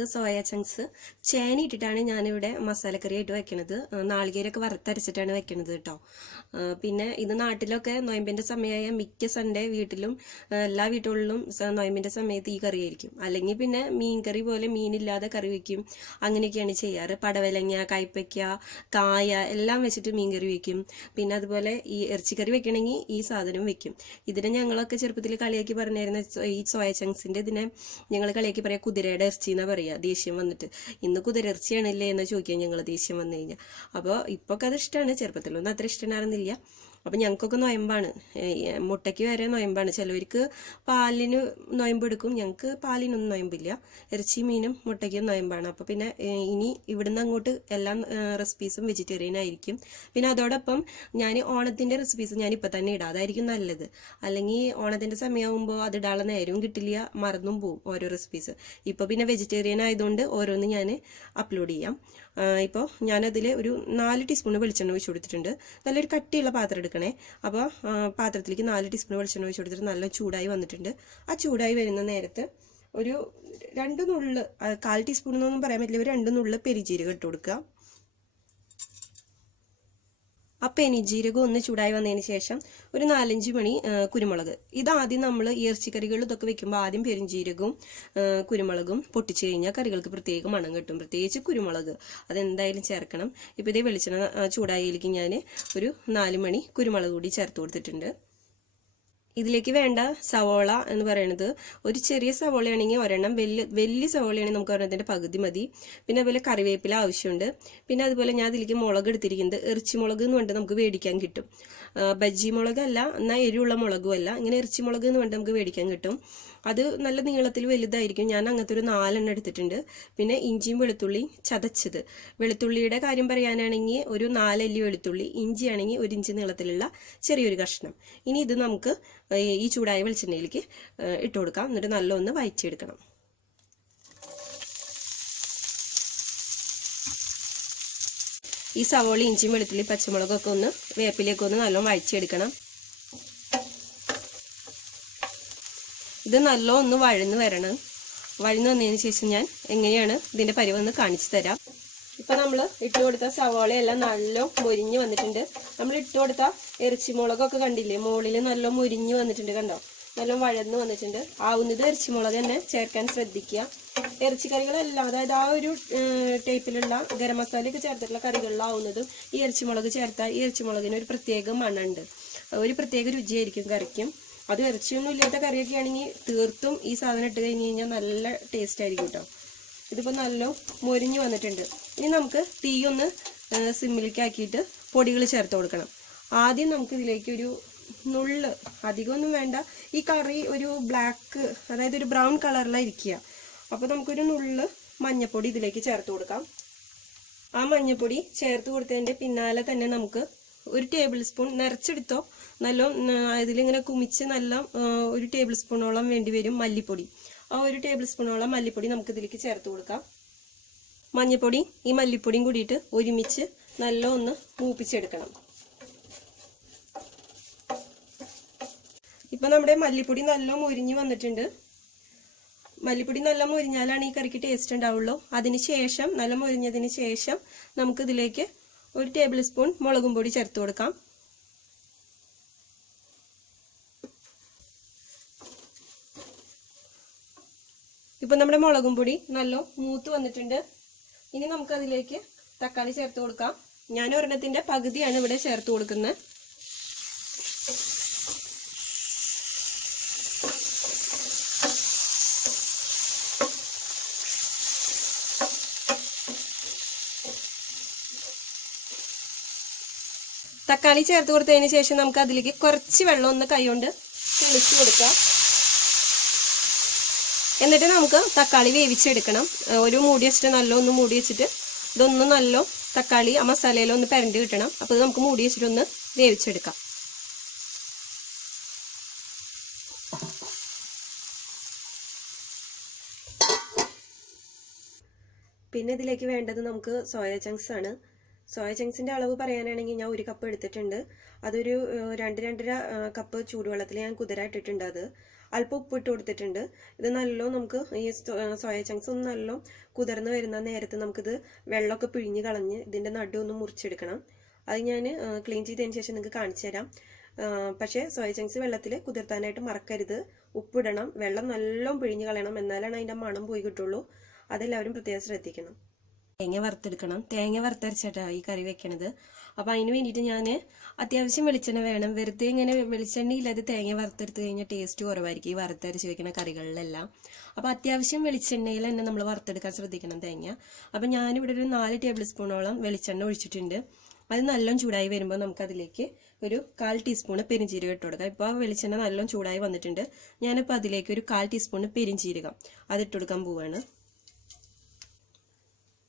നമുക്ക് soya chunks ചേന ഇട്ടിട്ടാണ് ഞാനിവിടെ മസാലക്കറി ആയിട്ട് വെക്കുന്നത്. നാളികേരൊക്കെ വറുത്തരച്ചിട്ടാണ് വെക്കുന്നത് കേട്ടോ. പിന്നെ ഇത് നാട്ടിലൊക്കെ നൊയമ്പിന്റെ സമയമായ മിക്ക സൺഡേ വീട്ടിലും എല്ലാ വീട്ടുകളിലും നൊയമ്പിന്റെ സമയത്ത് ഈ കറി ആയിരിക്കും. അല്ലെങ്കിൽ പിന്നെ മീൻ കറി പോലെ മീനില്ലാതെ കറി വെക്കും. അങ്ങനെയൊക്കെയാണ് ചെയ്യാറ്. പടവലങ്ങ, കൈപ്പയ്ക്ക, കായ എല്ലാം വെച്ചിട്ട് മീൻ കറി വെക്കും. പിന്നെ അതുപോലെ ഈ ഇറച്ചിക്കറി വെക്കണമെങ്കിൽ ഈ സാധനം വെക്കും. ഇതിനെ ഞങ്ങളൊക്കെ ചെറുപ്പത്തിൽ കളിയാക്കി പറഞ്ഞിരുന്ന ഈ സോയ ചങ്ക്സിന്റെ ഇതിനെ ഞങ്ങൾ കളിയാക്കി പറയാം കുതിരയുടെ ഇറച്ചി എന്നാ പറയാ. ദേഷ്യം വന്നിട്ട് ഇന്ന് കുതിര ഇറച്ചിയാണല്ലേ എന്ന് ചോദിക്കാം ഞങ്ങൾ ദേഷ്യം വന്നു കഴിഞ്ഞാൽ. അപ്പോൾ ഇപ്പൊക്കെ അത് ഇഷ്ടമാണ്, ചെറുപ്പത്തിലൊന്നും അത്ര ഇഷ്ടമായിരുന്നില്ല. അപ്പം ഞങ്ങൾക്കൊക്കെ നൊയമ്പാണ്, മുട്ടയ്ക്ക് വരെ നൊയമ്പാണ്. ചിലവർക്ക് പാലിന് നൊയമ്പെടുക്കും, ഞങ്ങൾക്ക് പാലിനൊന്നും നൊയമ്പില്ല. ഇറച്ചി മീനും മുട്ടയ്ക്കും നൊയമ്പാണ്. അപ്പോൾ പിന്നെ ഇനി ഇവിടുന്ന് അങ്ങോട്ട് എല്ലാ റെസിപ്പീസും വെജിറ്റേറിയൻ ആയിരിക്കും. പിന്നെ അതോടൊപ്പം ഞാൻ ഓണത്തിൻ്റെ റെസിപ്പീസ് ഞാൻ ഇപ്പം തന്നെ ഇടാം, അതായിരിക്കും നല്ലത്. അല്ലെങ്കിൽ ഓണത്തിൻ്റെ സമയമാകുമ്പോൾ അത് ഇടാനുള്ള നേരവും കിട്ടില്ല, മറന്നും പോവും ഓരോ റെസിപ്പീസ്. ഇപ്പോൾ പിന്നെ വെജിറ്റേറിയൻ ആയതുകൊണ്ട് ഓരോന്ന് ഞാൻ അപ്ലോഡ് ചെയ്യാം. ഇപ്പോൾ ഞാനതിൽ ഒരു 4 ടീസ്പൂൺ വെളിച്ചെണ്ണ ഒഴിച്ചു കൊടുത്തിട്ടുണ്ട്. നല്ലൊരു കട്ടിയുള്ള പാത്രം എടുക്കണേ. അപ്പോൾ പാത്രത്തിലേക്ക് 4 ടീസ്പൂൺ വെളിച്ചെണ്ണ ഒഴിച്ചു കൊടുത്തിട്ട് നല്ല ചൂടായി വന്നിട്ടുണ്ട്. ആ ചൂടായി വരുന്ന നേരത്ത് ഒരു 2 നുള്ള്, 1/4 ടീസ്പൂൺ എന്നൊന്നും പറയാൻ പറ്റില്ല, ഒരു 2 നുള്ള് പെരിഞ്ജീരകം ഇട്ട് കൊടുക്കുക. ആ പെരിഞ്ജീരകം ഒന്ന് ചൂടായി വന്നതിന് ശേഷം ഒരു 4-5 മണി കുരുമുളക്. ഇതാദ്യം നമ്മൾ ഈ ഇറച്ചിക്കറികൾ ഇതൊക്കെ വെക്കുമ്പോൾ ആദ്യം പെരിഞ്ജീരകവും കുരുമുളകും പൊട്ടിച്ചു കഴിഞ്ഞാൽ കറികൾക്ക് പ്രത്യേക മണം കിട്ടും. പ്രത്യേകിച്ച് കുരുമുളക് അതെന്തായാലും ചേർക്കണം. ഇപ്പോൾ ഇതേ വെളിച്ചെണ്ണ ചൂടായതിലേക്ക് ഞാൻ ഒരു 4 മണി കുരുമുളക് കൂടി ചേർത്ത് കൊടുത്തിട്ടുണ്ട്. ഇതിലേക്ക് വേണ്ട സവോള എന്ന് പറയുന്നത് ഒരു ചെറിയ സവോളയാണെങ്കിൽ ഒരെണ്ണം, വലിയ സവോളയാണെങ്കിൽ നമുക്ക് ഒരെണ്ണത്തിൻ്റെ പകുതി മതി. പിന്നെ അതുപോലെ കറിവേപ്പില ആവശ്യമുണ്ട്. പിന്നെ അതുപോലെ ഞാൻ അതിലേക്ക് മുളക് എടുത്തിരിക്കുന്നത് ഇറച്ചി മുളക് എന്ന് പറഞ്ഞിട്ട് നമുക്ക് മേടിക്കാൻ കിട്ടും. ബജ്ജി മുളകല്ല, എന്നാൽ എരിവുള്ള മുളകും അല്ല, ഇങ്ങനെ ഇറച്ചി മുളക് എന്ന് പറഞ്ഞിട്ട് നമുക്ക് മേടിക്കാൻ കിട്ടും. അത് നല്ല നീളത്തിൽ വലുതായിരിക്കും. ഞാൻ അങ്ങനത്തെ ഒരു 4 എണ്ണം എടുത്തിട്ടുണ്ട്. പിന്നെ ഇഞ്ചിയും വെളുത്തുള്ളി ചതച്ചത്. വെളുത്തുള്ളിയുടെ കാര്യം പറയാനാണെങ്കിൽ ഒരു 4 അല്ലി വെളുത്തുള്ളി, ഇഞ്ചിയാണെങ്കിൽ 1 ഇഞ്ച് നീളത്തിലുള്ള ചെറിയൊരു കഷ്ണം. ഇനി ഇത് നമുക്ക് ഈ ചൂടായ വെളിച്ചെണ്ണയിലേക്ക് ഇട്ട് കൊടുക്കാം. എന്നിട്ട് നല്ലൊന്ന് വഴറ്റിയെടുക്കണം. ഈ സവോള, ഇഞ്ചിയും വെളുത്തുള്ളി, പച്ചമുളകൊക്കെ ഒന്ന് വേപ്പിലേക്ക് ഒന്ന് നല്ലോണം വഴറ്റിയെടുക്കണം. ഇത് നല്ലോണം ഒന്ന് വഴന്ന് വരണം. വഴന്ന് വന്നതിന് ശേഷം ഞാൻ എങ്ങനെയാണ് ഇതിന്റെ പരിവെന്ന് കാണിച്ചു തരാം. ഇപ്പൊ നമ്മൾ ഇട്ട് കൊടുത്ത സവാളയെല്ലാം നല്ല മൊരിഞ്ഞ് വന്നിട്ടുണ്ട്. നമ്മൾ ഇട്ട് കൊടുത്ത ഇറച്ചിമുളകൊക്കെ കണ്ടില്ലേ, മുകളിൽ നല്ല മൊരിഞ്ഞ് വന്നിട്ടുണ്ട്, കണ്ടോ, നല്ല വഴന്ന് വന്നിട്ടുണ്ട്. ആവുന്നത് ഇറച്ചിമുളക് തന്നെ ചേർക്കാൻ ശ്രദ്ധിക്കുക. ഇറച്ചിക്കറികളെല്ലാം, അതായത് ആ ഒരു ടൈപ്പിലുള്ള ഗരം മസാലയൊക്കെ ചേർത്തിട്ടുള്ള കറികളിലാവുന്നതും ഈ ഇറച്ചിമുളക് ചേർത്താൽ ഈ ഇറച്ചിമുളകിന് ഒരു പ്രത്യേക മണമുണ്ട്, ഒരു പ്രത്യേക രുചിയായിരിക്കും കറിക്കും. അത് ഇറച്ചിയൊന്നും ഇല്ലാത്ത കറിയൊക്കെ ആണെങ്കിൽ തീർത്തും ഈ സാധനം ഇട്ട് കഴിഞ്ഞ് കഴിഞ്ഞാൽ നല്ല ടേസ്റ്റ് ആയിരിക്കും കേട്ടോ. ഇതിപ്പോൾ നല്ല മൊരിഞ്ഞ് വന്നിട്ടുണ്ട്. ഇനി നമുക്ക് തീ ഒന്ന് സിമ്മിലേക്ക് ആക്കിയിട്ട് പൊടികൾ ചേർത്ത് കൊടുക്കണം. ആദ്യം നമുക്ക് ഇതിലേക്ക് ഒരു നുള്ള്, അധികമൊന്നും വേണ്ട, ഈ കറി ഒരു ബ്ലാക്ക്, അതായത് ഒരു ബ്രൗൺ കളറിലായിരിക്കുക. അപ്പോൾ നമുക്കൊരു നുള്ള് മഞ്ഞപ്പൊടി ഇതിലേക്ക് ചേർത്ത് കൊടുക്കാം. ആ മഞ്ഞപ്പൊടി ചേർത്ത് കൊടുത്തതിൻ്റെ പിന്നാലെ തന്നെ നമുക്ക് 1 ടേബിൾ സ്പൂൺ നിറച്ചെടുത്തോ, നല്ല ഇതിലിങ്ങനെ കുമിച്ച് നല്ല 1 ടേബിൾ സ്പൂണോളം വേണ്ടി വരും മല്ലിപ്പൊടി. ആ 1 ടേബിൾ സ്പൂണോളം മല്ലിപ്പൊടി നമുക്ക് ഇതിലേക്ക് ചേർത്ത് കൊടുക്കാം. മഞ്ഞപ്പൊടി ഈ മല്ലിപ്പൊടിയും കൂടിയിട്ട് ഒരുമിച്ച് നല്ല ഒന്ന് മൂപ്പിച്ചെടുക്കണം. ഇപ്പൊ നമ്മുടെ മല്ലിപ്പൊടി നല്ല മൊരിഞ്ഞ് വന്നിട്ടുണ്ട്. മല്ലിപ്പൊടി നല്ല മൊരിഞ്ഞാലാണ് ഈ കറിക്ക് ടേസ്റ്റ് ഉണ്ടാവുള്ളൂ. അതിനുശേഷം നല്ല മൊരിഞ്ഞതിന് ശേഷം നമുക്ക് ഇതിലേക്ക് 1 ടേബിൾ സ്പൂൺ മുളകും പൊടി ചേർത്ത് കൊടുക്കാം. ഇപ്പൊ നമ്മുടെ മുളകും പൊടി നല്ല മൂത്ത് വന്നിട്ടുണ്ട്. ഇനി നമുക്ക് അതിലേക്ക് തക്കാളി ചേർത്ത് കൊടുക്കാം. ഞാൻ ഒരെണ്ണത്തിന്റെ പകുതിയാണ് ഇവിടെ ചേർത്ത് കൊടുക്കുന്നത്. തക്കാളി ചേർത്ത് കൊടുത്തതിന് ശേഷം നമുക്ക് അതിലേക്ക് കുറച്ച് വെള്ളം ഒന്ന് കൈകൊണ്ട് തെളിച്ച് കൊടുക്കാം. എന്നിട്ട് നമുക്ക് തക്കാളി വേവിച്ചെടുക്കണം. ഒരു മൂടി വെച്ചിട്ട് നല്ല ഒന്ന് മൂടി വെച്ചിട്ട് ഇതൊന്ന് നല്ല തക്കാളി ആ മസാലയിലൊന്ന് പെരണ്ട് കിട്ടണം. അപ്പോൾ ഇത് നമുക്ക് മൂടി വെച്ചിട്ടൊന്ന് വേവിച്ചെടുക്കാം. പിന്നെ ഇതിലേക്ക് വേണ്ടത് നമുക്ക് സോയ ചങ്ക്സ് ആണ്. സോയ ചങ്ക്സിൻ്റെ അളവ് പറയാനാണെങ്കിൽ ഞാൻ 1 കപ്പ് എടുത്തിട്ടുണ്ട്. അതൊരു 2-2.5 കപ്പ് ചൂടുവെള്ളത്തിൽ ഞാൻ കുതിരായിട്ടിട്ടുണ്ട്. അത് അല്പം ഉപ്പിട്ട് കൊടുത്തിട്ടുണ്ട്. ഇത് നല്ലോണം നമുക്ക് ഈ സോയ ചങ്ക്സ് ഒന്ന് നല്ലോണം കുതിർന്ന് വരുന്ന നേരത്ത് നമുക്കിത് വെള്ളമൊക്കെ പിഴിഞ്ഞ് കളഞ്ഞ് ഇതിൻ്റെ നടു ഒന്ന് മുറിച്ചെടുക്കണം. അത് ഞാൻ ക്ലീൻ ചെയ്തതിന് ശേഷം നിങ്ങൾക്ക് കാണിച്ചു തരാം. പക്ഷേ സോയ ചങ്ക്സ് വെള്ളത്തിൽ കുതിർത്താനായിട്ട് മറക്കരുത്. ഉപ്പിടണം, വെള്ളം നല്ലോണം പിഴിഞ്ഞ് കളയണം, എന്നാലാണ് അതിൻ്റെ മണം പോയി കിട്ടുള്ളൂ. അതെല്ലാവരും പ്രത്യേകം ശ്രദ്ധിക്കണം. തേങ്ങ വറുത്തെടുക്കണം. തേങ്ങ വറുത്തരച്ചിട്ടാണ് ഈ കറി വെക്കണത്. അപ്പോൾ അതിന് വേണ്ടിയിട്ട് ഞാൻ അത്യാവശ്യം വെളിച്ചെണ്ണ വേണം. വെറുതെ ഇങ്ങനെ വെളിച്ചെണ്ണ ഇല്ലാതെ തേങ്ങ വറുത്തെടുത്ത് കഴിഞ്ഞാൽ ടേസ്റ്റ് കുറവായിരിക്കും ഈ വറുത്തരച്ച് വെക്കുന്ന കറികളിലെല്ലാം. അപ്പോൾ അത്യാവശ്യം വെളിച്ചെണ്ണയിൽ തന്നെ നമ്മൾ വറുത്തെടുക്കാൻ ശ്രദ്ധിക്കണം തേങ്ങ. അപ്പോൾ ഞാനിവിടെ ഒരു 4 ടേബിൾ സ്പൂണോളം വെളിച്ചെണ്ണ ഒഴിച്ചിട്ടുണ്ട്. അത് നല്ലോണം ചൂടായി വരുമ്പോൾ നമുക്കതിലേക്ക് ഒരു 1/4 ടീസ്പൂണ് പെരിഞ്ചീരകം ഇട്ട് കൊടുക്കാം. ഇപ്പോൾ വെളിച്ചെണ്ണ നല്ലോണം ചൂടായി വന്നിട്ടുണ്ട്. ഞാനിപ്പോൾ അതിലേക്ക് ഒരു 1/4 ടീസ്പൂണ് പെരിഞ്ചീരകം അതിട്ട് കൊടുക്കാൻ പോവുകയാണ്.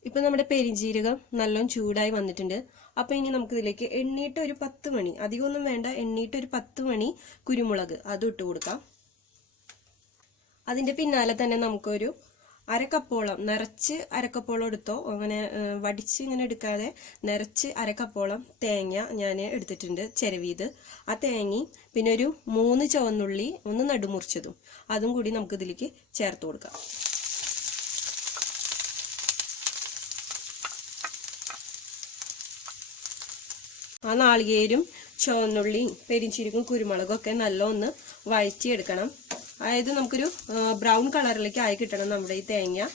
ഇപ്പം നമ്മുടെ പെരിഞ്ചീരകം നല്ലോണം ചൂടായി വന്നിട്ടുണ്ട്. അപ്പം ഇനി നമുക്കിതിലേക്ക് എണ്ണീട്ട് ഒരു 10 മണി, അധികമൊന്നും വേണ്ട, എണ്ണീട്ട് ഒരു 10 മണി കുരുമുളക് അതും ഇട്ട് കൊടുക്കാം. അതിൻ്റെ പിന്നാലെ തന്നെ നമുക്കൊരു 1/2 കപ്പോളം, നിറച്ച് 1/2 കപ്പോളം എടുത്തോ, അങ്ങനെ വടിച്ച് ഇങ്ങനെ എടുക്കാതെ നിറച്ച് 1/2 കപ്പോളം തേങ്ങ ഞാൻ എടുത്തിട്ടുണ്ട് ചിരവിയത്. ആ തേങ്ങയും പിന്നെ ഒരു 3 ചുവന്നുള്ളി ഒന്ന് നടുമുറിച്ചതും അതും കൂടി നമുക്കിതിലേക്ക് ചേർത്ത് കൊടുക്കാം. ആ നാളികേരും ചുവന്നുള്ളിയും പെരിഞ്ചീരകവും കുരുമുളകും ഒക്കെ നല്ലോണം വഴറ്റിയെടുക്കണം. അതായത് നമുക്കൊരു ബ്രൗൺ കളറിലേക്ക് ആയി കിട്ടണം നമ്മുടെ ഈ തേങ്ങ.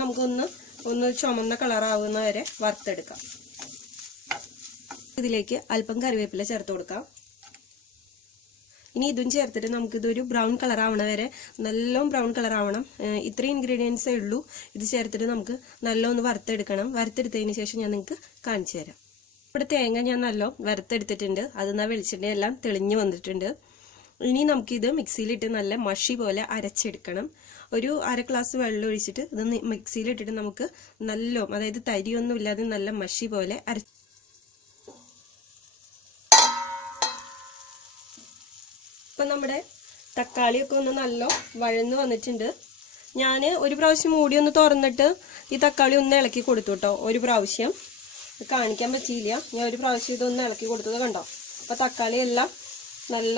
നമുക്കൊന്ന് ചുമന്ന കളറാവുന്ന വരെ വറുത്തെടുക്കാം. ഇതിലേക്ക് അല്പം കറിവേപ്പില ചേർത്ത് കൊടുക്കാം. ഇനി ഇതും ചേർത്തിട്ട് നമുക്കിതൊരു ബ്രൗൺ കളർ ആവണ വരെ നല്ലോണം ബ്രൗൺ കളർ ആവണം. ഇത്രയും ഇൻഗ്രീഡിയൻസേ ഉള്ളൂ. ഇത് ചേർത്തിട്ട് നമുക്ക് നല്ലോണം വറുത്തെടുക്കണം. വറുത്തെടുത്തതിന് ശേഷം ഞാൻ നിങ്ങൾക്ക് കാണിച്ചു തരാം. ഇവിടെ തേങ്ങ ഞാൻ നല്ലോണം വറുത്തെടുത്തിട്ടുണ്ട്. അത് വെളിച്ചെണ്ണയെല്ലാം തെളിഞ്ഞു വന്നിട്ടുണ്ട്. ഇനി നമുക്കിത് മിക്സിയിലിട്ട് നല്ല മഷി പോലെ അരച്ചെടുക്കണം. ഒരു 1/2 ഗ്ലാസ് വെള്ളം ഒഴിച്ചിട്ട് ഇത് മിക്സിയിലിട്ടിട്ട് നമുക്ക് നല്ലോണം, അതായത് തരിയൊന്നും ഇല്ലാതെ നല്ല മഷി പോലെ ഇപ്പം നമ്മുടെ തക്കാളിയൊക്കെ ഒന്ന് നല്ലോണം വഴന്ന് വന്നിട്ടുണ്ട്. ഞാൻ ഒരു പ്രാവശ്യം മൂടി ഒന്ന് തുറന്നിട്ട് ഈ തക്കാളി ഒന്ന് ഇളക്കി കൊടുത്തു കേട്ടോ. ഒരു പ്രാവശ്യം കാണിക്കാൻ പറ്റിയില്ല. ഞാൻ ഒരു പ്രാവശ്യം ഇതൊന്ന് ഇളക്കി കൊടുത്തത് കണ്ടോ. അപ്പോൾ തക്കാളി എല്ലാം നല്ല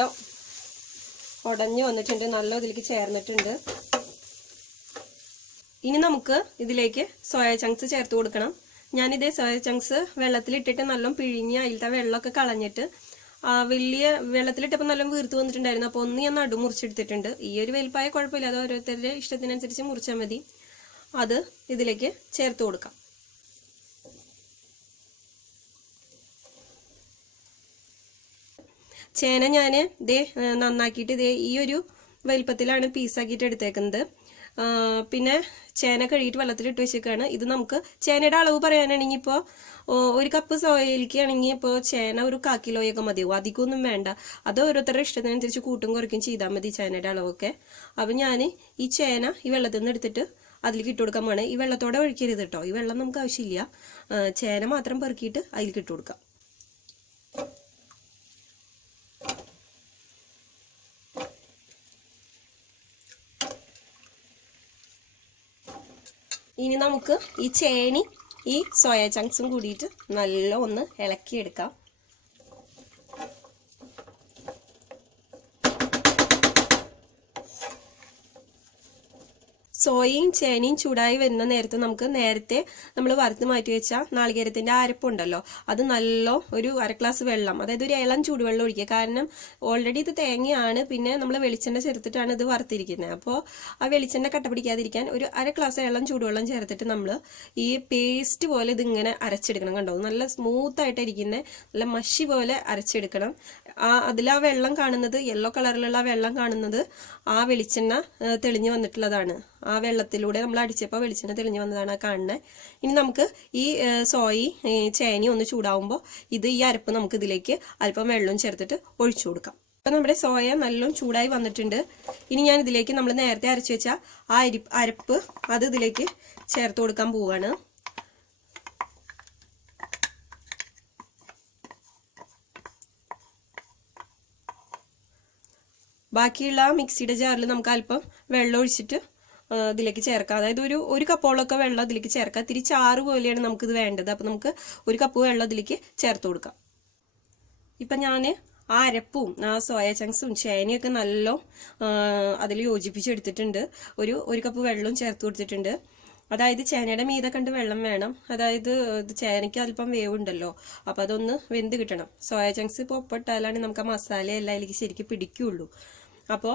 ഉടഞ്ഞു വന്നിട്ടുണ്ട്, നല്ല ഇതിലേക്ക് ചേർന്നിട്ടുണ്ട്. ഇനി നമുക്ക് ഇതിലേക്ക് സോയ ചങ്ക്സ് ചേർത്ത് കൊടുക്കണം. ഞാനിതേ സോയ ചങ്ക്സ് വെള്ളത്തിലിട്ടിട്ട് നല്ലോണം പിഴിഞ്ഞ് അതിലത്തെ വെള്ളമൊക്കെ കളഞ്ഞിട്ട് വലിയ വെള്ളത്തിലിട്ടപ്പോൾ നല്ല വീർത്ത് വന്നിട്ടുണ്ടായിരുന്നു. അപ്പോൾ ഒന്ന് ഞാൻ നടു മുറിച്ചെടുത്തിട്ടുണ്ട്. ഈ ഒരു വലിപ്പായ കുഴപ്പമില്ല, അത് ഓരോരുത്തരുടെ ഇഷ്ടത്തിനനുസരിച്ച് മുറിച്ചാൽ മതി. അത് ഇതിലേക്ക് ചേർത്ത് കൊടുക്കാം. ചേന ഞാൻ ഇതേ നന്നാക്കിയിട്ട് ഇതേ ഈ ഒരു വലിപ്പത്തിലാണ് പീസാക്കിയിട്ട് എടുത്തേക്കുന്നത്. പിന്നെ ചേന കഴുകിയിട്ട് വെള്ളത്തിലിട്ട് വെച്ചേക്കാണ്. ഇത് നമുക്ക് ചേനയുടെ അളവ് പറയാനാണെങ്കിൽ ഇപ്പോൾ 1 കപ്പ് സോയയിലേക്ക് ആണെങ്കിൽ ഇപ്പോൾ ചേന ഒരു 1/4 കിലോയൊക്കെ മതിയാവും, അധികമൊന്നും വേണ്ട. അത് ഓരോരുത്തരുടെ ഇഷ്ടത്തിനനുസരിച്ച് കൂട്ടും കുറയ്ക്കും ചെയ്താൽ മതി ചേനയുടെ അളവൊക്കെ. അപ്പം ഞാൻ ഈ ചേന ഈ വെള്ളത്തിൽ നിന്ന് എടുത്തിട്ട് അതിലേക്ക് ഇട്ട് കൊടുക്കാൻ പോണേ. ഈ വെള്ളത്തോടെ ഒഴിക്കരുത് കേട്ടോ, ഈ വെള്ളം നമുക്ക് ആവശ്യമില്ല. ചേന മാത്രം പെറുക്കിയിട്ട് അതിലേക്ക് ഇട്ട് കൊടുക്കാം. ഇനി നമുക്ക് ഈ ചേനി ഈ സോയ ചങ്ക്സും കൂടിയിട്ട് നല്ല ഒന്ന് ഇളക്കിയെടുക്കാം. സോയയും ചേനയും ചൂടായി വരുന്ന നേരത്ത് നമുക്ക് നേരത്തെ നമ്മൾ വറുത്ത് മാറ്റി വെച്ച നാളികേരത്തിന്റെ അരപ്പുണ്ടല്ലോ, അത് നല്ല ഒരു 1/2 ഗ്ലാസ് വെള്ളം, അതായത് ഒരു ഇളം ചൂടുവെള്ളം ഒഴിക്കുക. കാരണം ഓൾറെഡി ഇത് തേങ്ങയാണ്, പിന്നെ നമ്മൾ വെളിച്ചെണ്ണ ചേർത്തിട്ടാണ് ഇത് വറുത്തിരിക്കുന്നത്. അപ്പോൾ ആ വെളിച്ചെണ്ണ കട്ട പിടിക്കാതിരിക്കാൻ ഒരു 1/2 ഗ്ലാസ് ഇളം ചൂടുവെള്ളം ചേർത്തിട്ട് നമ്മൾ ഈ പേസ്റ്റ് പോലെ ഇതിങ്ങനെ അരച്ചെടുക്കണം. കണ്ടോ, നല്ല സ്മൂത്ത് ആയിട്ടിരിക്കുന്നത്, നല്ല മഷി പോലെ അരച്ചെടുക്കണം. അതിൽ ആ വെള്ളം കാണുന്നത്, യെല്ലോ കളറിലുള്ള വെള്ളം കാണുന്നത് ആ വെളിച്ചെണ്ണ തെളിഞ്ഞു വന്നിട്ടുള്ളതാണ്. ആ വെള്ളത്തിലൂടെ നമ്മൾ അടിച്ചപ്പോൾ വെളിച്ചെണ്ണ തെളിഞ്ഞു വന്നതാണ് കാണുന്നത്. ഇനി നമുക്ക് ഈ സോയി ചേനി ഒന്ന് ചൂടാവുമ്പോൾ ഈ അരപ്പ് നമുക്ക് ഇതിലേക്ക് അല്പം വെള്ളവും ചേർത്തിട്ട് ഒഴിച്ചു കൊടുക്കാം. അപ്പം നമ്മുടെ സോയ നല്ലോണം ചൂടായി വന്നിട്ടുണ്ട്. ഇനി ഞാൻ ഇതിലേക്ക് നമ്മൾ നേരത്തെ അരച്ചു വെച്ച ആ അരപ്പ് അത് ഇതിലേക്ക് ചേർത്ത് കൊടുക്കാൻ പോവുകയാണ്. ബാക്കിയുള്ള മിക്സിയുടെ ജാറിൽ നമുക്ക് അല്പം വെള്ളം ഒഴിച്ചിട്ട് ഇതിലേക്ക് ചേർക്കാം. അതായത് ഒരു കപ്പോളൊക്കെ വെള്ളം ഇതിലേക്ക് ചേർക്കാം. ഇത്തിരി ചാറ് പോലെയാണ് നമുക്കിത് വേണ്ടത്. അപ്പം നമുക്ക് ഒരു കപ്പ് വെള്ളം ഇതിലേക്ക് ചേർത്ത് കൊടുക്കാം. ഇപ്പം ഞാൻ ആ അരപ്പും ആ സോയ ചങ്ക്സും ചേനയൊക്കെ നല്ല അതിൽ യോജിപ്പിച്ചെടുത്തിട്ടുണ്ട്. ഒരു കപ്പ് വെള്ളവും ചേർത്ത് കൊടുത്തിട്ടുണ്ട്. അതായത് ചേനയുടെ മീതെ കണ്ട് വെള്ളം വേണം. അതായത് ചേനയ്ക്ക് അല്പം വേവുണ്ടല്ലോ, അപ്പോൾ അതൊന്ന് വെന്ത് കിട്ടണം. സോയ ചങ്ക്സ് ഇപ്പോൾ ഒപ്പിട്ടാലാണ് നമുക്ക് ആ മസാലയെല്ലാം അതിലേക്ക് ശരിക്കും പിടിക്കുകയുള്ളൂ. അപ്പോൾ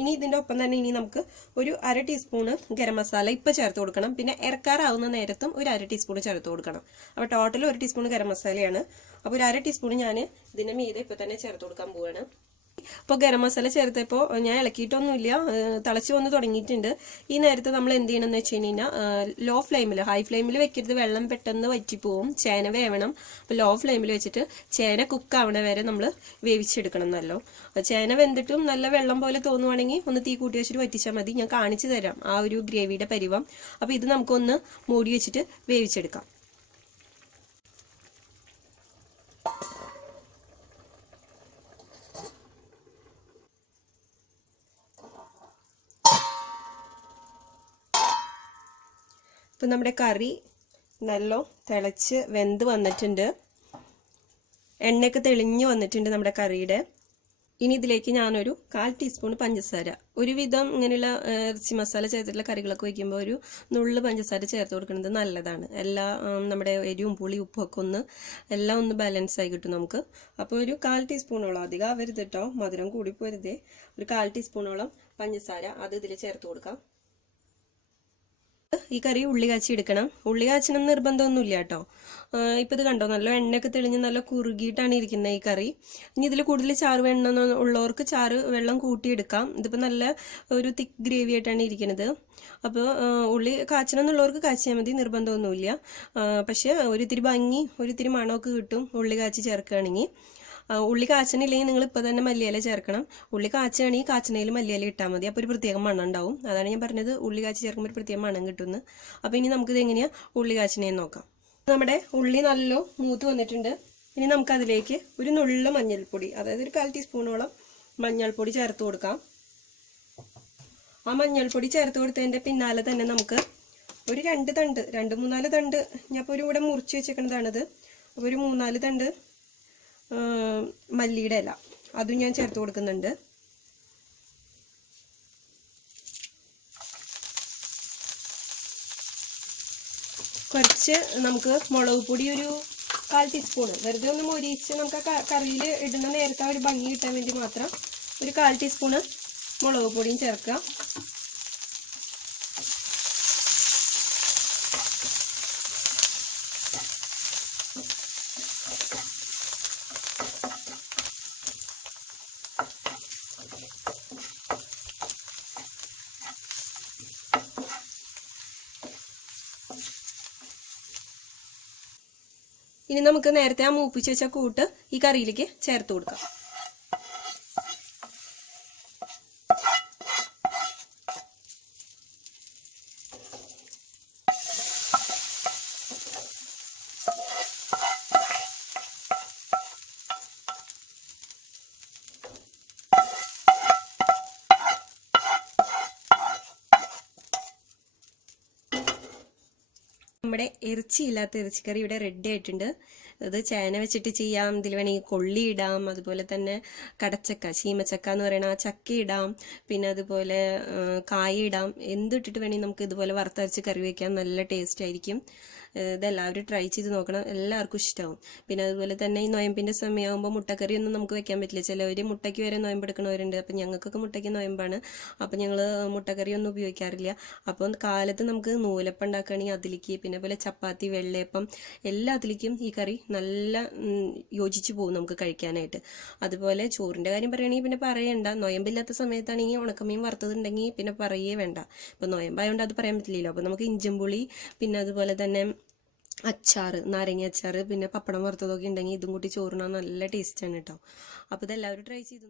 ഇനി ഇതിൻ്റെ ഒപ്പം തന്നെ ഇനി നമുക്ക് ഒരു 1/2 ടീസ്പൂണ് ഗരം മസാല ഇപ്പോൾ ചേർത്ത് കൊടുക്കണം. പിന്നെ ഇറക്കാറാവുന്ന നേരത്തും ഒരു 1/2 ടീസ്പൂണ് ചേർത്ത് കൊടുക്കണം. അപ്പോൾ ടോട്ടൽ 1 ടീസ്പൂൺ ഗരം മസാലയാണ്. അപ്പോൾ ഒരു 1/2 ടീസ്പൂൺ ഞാൻ ഇതിൻ്റെ മീതെ ഇപ്പോൾ തന്നെ ചേർത്ത് കൊടുക്കാൻ പോവുകയാണ്. ഇപ്പോൾ ഗരം മസാല ചേർത്തപ്പോൾ ഞാൻ ഇളക്കിയിട്ടൊന്നുമില്ല, തിളച്ച് വന്ന് തുടങ്ങിയിട്ടുണ്ട്. ഈ നേരത്തെ നമ്മൾ എന്ത് ചെയ്യണമെന്ന് വെച്ച് കഴിഞ്ഞാൽ ലോ ഫ്ലെയിമിൽ, ഹൈ ഫ്ലെയിമിൽ വെക്കരുത്, വെള്ളം പെട്ടെന്ന് വറ്റിപ്പോവും. ചേന വേവണം. അപ്പോൾ ലോ ഫ്ലെയിമിൽ വെച്ചിട്ട് ചേന കുക്കാവണ വരെ നമ്മൾ വേവിച്ചെടുക്കണം. നല്ലോ ചേന വെന്തിട്ടും നല്ല വെള്ളം പോലെ തോന്നുവാണെങ്കിൽ ഒന്ന് തീ കൂട്ടി വെച്ചിട്ട് വറ്റിച്ചാൽ മതി. ഞാൻ കാണിച്ചു തരാം ആ ഒരു ഗ്രേവിയുടെ പരിവം. അപ്പോൾ ഇത് നമുക്കൊന്ന് മൂടി വെച്ചിട്ട് വേവിച്ചെടുക്കാം. ഇപ്പം നമ്മുടെ കറി നല്ല തിളച്ച് വെന്ത് വന്നിട്ടുണ്ട്. എണ്ണയൊക്കെ തെളിഞ്ഞ് വന്നിട്ടുണ്ട് നമ്മുടെ കറിയുടെ. ഇനി ഇതിലേക്ക് ഞാനൊരു 1/4 ടീസ്പൂൺ പഞ്ചസാര, ഒരുവിധം ഇങ്ങനെയുള്ള ഇറച്ചി മസാല ചേർത്തിട്ടുള്ള കറികളൊക്കെ വയ്ക്കുമ്പോൾ ഒരു നുള്ള് പഞ്ചസാര ചേർത്ത് കൊടുക്കുന്നത് നല്ലതാണ്. എല്ലാ നമ്മുടെ എരിവും പുളി ഉപ്പൊക്കെ എല്ലാം ഒന്ന് ബാലൻസ് ആയി കിട്ടും നമുക്ക്. അപ്പോൾ ഒരു 1/4 ടീസ്പൂണോളം, അധികം ആവരുത് കേട്ടോ, മധുരം കൂടിപ്പോരുതേ. ഒരു 1/4 ടീസ്പൂണോളം പഞ്ചസാര അത് ഇതിൽ ചേർത്ത് കൊടുക്കാം. ഈ കറി ഉള്ളി കാച്ചി എടുക്കണം. ഉള്ളി കാച്ചണം നിർബന്ധമൊന്നുമില്ല കേട്ടോ. ഇപ്പം ഇത് കണ്ടോ, നല്ല എണ്ണയൊക്കെ തെളിഞ്ഞ് നല്ല കുറുകിയിട്ടാണ് ഇരിക്കുന്നത് ഈ കറി. ഇനി ഇതിൽ കൂടുതൽ ചാറ് വേണം ഉള്ളവർക്ക് ചാറ് വെള്ളം കൂട്ടിയെടുക്കാം. ഇതിപ്പോൾ നല്ല ഒരു തിക്ക് ഗ്രേവി ആയിട്ടാണ് ഇരിക്കുന്നത്. അപ്പോൾ ഉള്ളി കാച്ചണം എന്നുള്ളവർക്ക് കാച്ചിയാൽ മതി, നിർബന്ധമൊന്നുമില്ല. പക്ഷേ ഒരിത്തിരി ഭംഗി, ഒരിത്തിരി മണമൊക്കെ കിട്ടും ഉള്ളി കാച്ചി ചേർക്കുകയാണെങ്കിൽ. ഉള്ളി കാച്ചണില്ലെങ്കിൽ നിങ്ങൾ ഇപ്പോൾ തന്നെ മല്ലിയില ചേർക്കണം. ഉള്ളി കാച്ചുകയാണെങ്കിൽ കാച്ചണയിൽ മല്ലിയില ഇട്ടാൽ മതി. അപ്പോൾ ഒരു പ്രത്യേക മണം ഉണ്ടാവും. അതാണ് ഞാൻ പറഞ്ഞത്, ഉള്ളി കാച്ചി ചേർക്കുമ്പോൾ ഒരു പ്രത്യേക മണം കിട്ടുന്നു. അപ്പോൾ ഇനി നമുക്കിത് എങ്ങനെയാണ് ഉള്ളി കാച്ചണേന്ന് നോക്കാം. നമ്മുടെ ഉള്ളി നല്ല മൂത്ത് വന്നിട്ടുണ്ട്. ഇനി നമുക്കതിലേക്ക് ഒരു നുള്ള മഞ്ഞൾപ്പൊടി, അതായത് ഒരു 1/4 ടീസ്പൂണോളം മഞ്ഞൾപ്പൊടി ചേർത്ത് കൊടുക്കാം. ആ മഞ്ഞൾപ്പൊടി ചേർത്ത് കൊടുത്തതിൻ്റെ പിന്നാലെ തന്നെ നമുക്ക് ഒരു 2-3-4 തണ്ട്, ഞാൻ ഇപ്പോൾ ഒരു ഇവിടെ മുറിച്ച് വെച്ചേക്കുന്നതാണിത്. അപ്പോൾ ഒരു 3-4 തണ്ട് മല്ലിയുടെ ഇല അതും ഞാൻ ചേർത്ത് കൊടുക്കുന്നുണ്ട്. കുറച്ച് നമുക്ക് മുളക് പൊടി ഒരു 1/4 ടീസ്പൂണ്, വെറുതെ ഒന്ന് മൊരിച്ച് നമുക്ക് കറിയിൽ ഇടുന്ന നേരത്തെ ഒരു ഭംഗി കിട്ടാൻ വേണ്ടി മാത്രം ഒരു 1/4 ടീസ്പൂണ് മുളക് പൊടിയും ചേർക്കുക. ഇനി നമുക്ക് നേരത്തെ ആ മൂപ്പിച്ച് വെച്ച കൂട്ട് ഈ കറിയിലേക്ക് ചേർത്ത് കൊടുക്കാം. നമ്മുടെ ഇറച്ചിയില്ലാത്ത ഇറച്ചിക്കറി ഇവിടെ റെഡി ആയിട്ടുണ്ട്. ഇത് ചേന വെച്ചിട്ട് ചെയ്യാം, ഇതിൽ വേണമെങ്കിൽ കൊള്ളി ഇടാം, അതുപോലെ തന്നെ കടച്ചക്ക, ചീമച്ചക്ക എന്ന് പറയുന്ന ആ ചക്ക ഇടാം, പിന്നെ അതുപോലെ കായ ഇടാം. എന്തിട്ടിട്ട് വേണമെങ്കിൽ നമുക്ക് ഇതുപോലെ വറുത്തരച്ച് കറി വയ്ക്കാൻ നല്ല ടേസ്റ്റ് ആയിരിക്കും. ഇതെല്ലാവരും ട്രൈ ചെയ്ത് നോക്കണം, എല്ലാവർക്കും ഇഷ്ടമാവും. പിന്നെ അതുപോലെ തന്നെ ഈ നോയമ്പിൻ്റെ സമയമാകുമ്പോൾ മുട്ടക്കറി ഒന്നും നമുക്ക് വെക്കാൻ പറ്റില്ല. ചിലവർ മുട്ടയ്ക്ക് വരെ നോയമ്പെടുക്കണവരുണ്ട്. അപ്പം ഞങ്ങൾക്കൊക്കെ മുട്ടയ്ക്ക് നോയമ്പാണ്. അപ്പം ഞങ്ങൾ മുട്ടക്കറി ഒന്നും ഉപയോഗിക്കാറില്ല. അപ്പം കാലത്ത് നമുക്ക് നൂലപ്പം ഉണ്ടാക്കുകയാണെങ്കിൽ അതിലേക്ക്, പിന്നെ പോലെ ചപ്പാത്തി, വെള്ളയപ്പം എല്ലാത്തിലേക്കും ഈ കറി നല്ല യോജിച്ച് പോകും നമുക്ക് കഴിക്കാനായിട്ട്. അതുപോലെ ചോറിൻ്റെ കാര്യം പറയുകയാണെങ്കിൽ പിന്നെ പറയണ്ട. നോയമ്പില്ലാത്ത സമയത്താണെങ്കിൽ ഉണക്കമീൻ വറുത്തതുണ്ടെങ്കിൽ പിന്നെ പറയേ വേണ്ട. ഇപ്പം നോയമ്പായതുകൊണ്ട് അത് പറയാൻ പറ്റില്ലല്ലോ. അപ്പം നമുക്ക് ഇഞ്ചിമ്പുളി, പിന്നെ അതുപോലെ തന്നെ അച്ചാറ്, നാരങ്ങ അച്ചാറ്, പിന്നെ പപ്പടം വറുത്തതൊക്കെ ഉണ്ടെങ്കിൽ ഇതും കൂട്ടി ചോറിനാൻ നല്ല ടേസ്റ്റാണ് കേട്ടോ. അപ്പോൾ ഇതെല്ലാവരും ട്രൈ ചെയ്തു.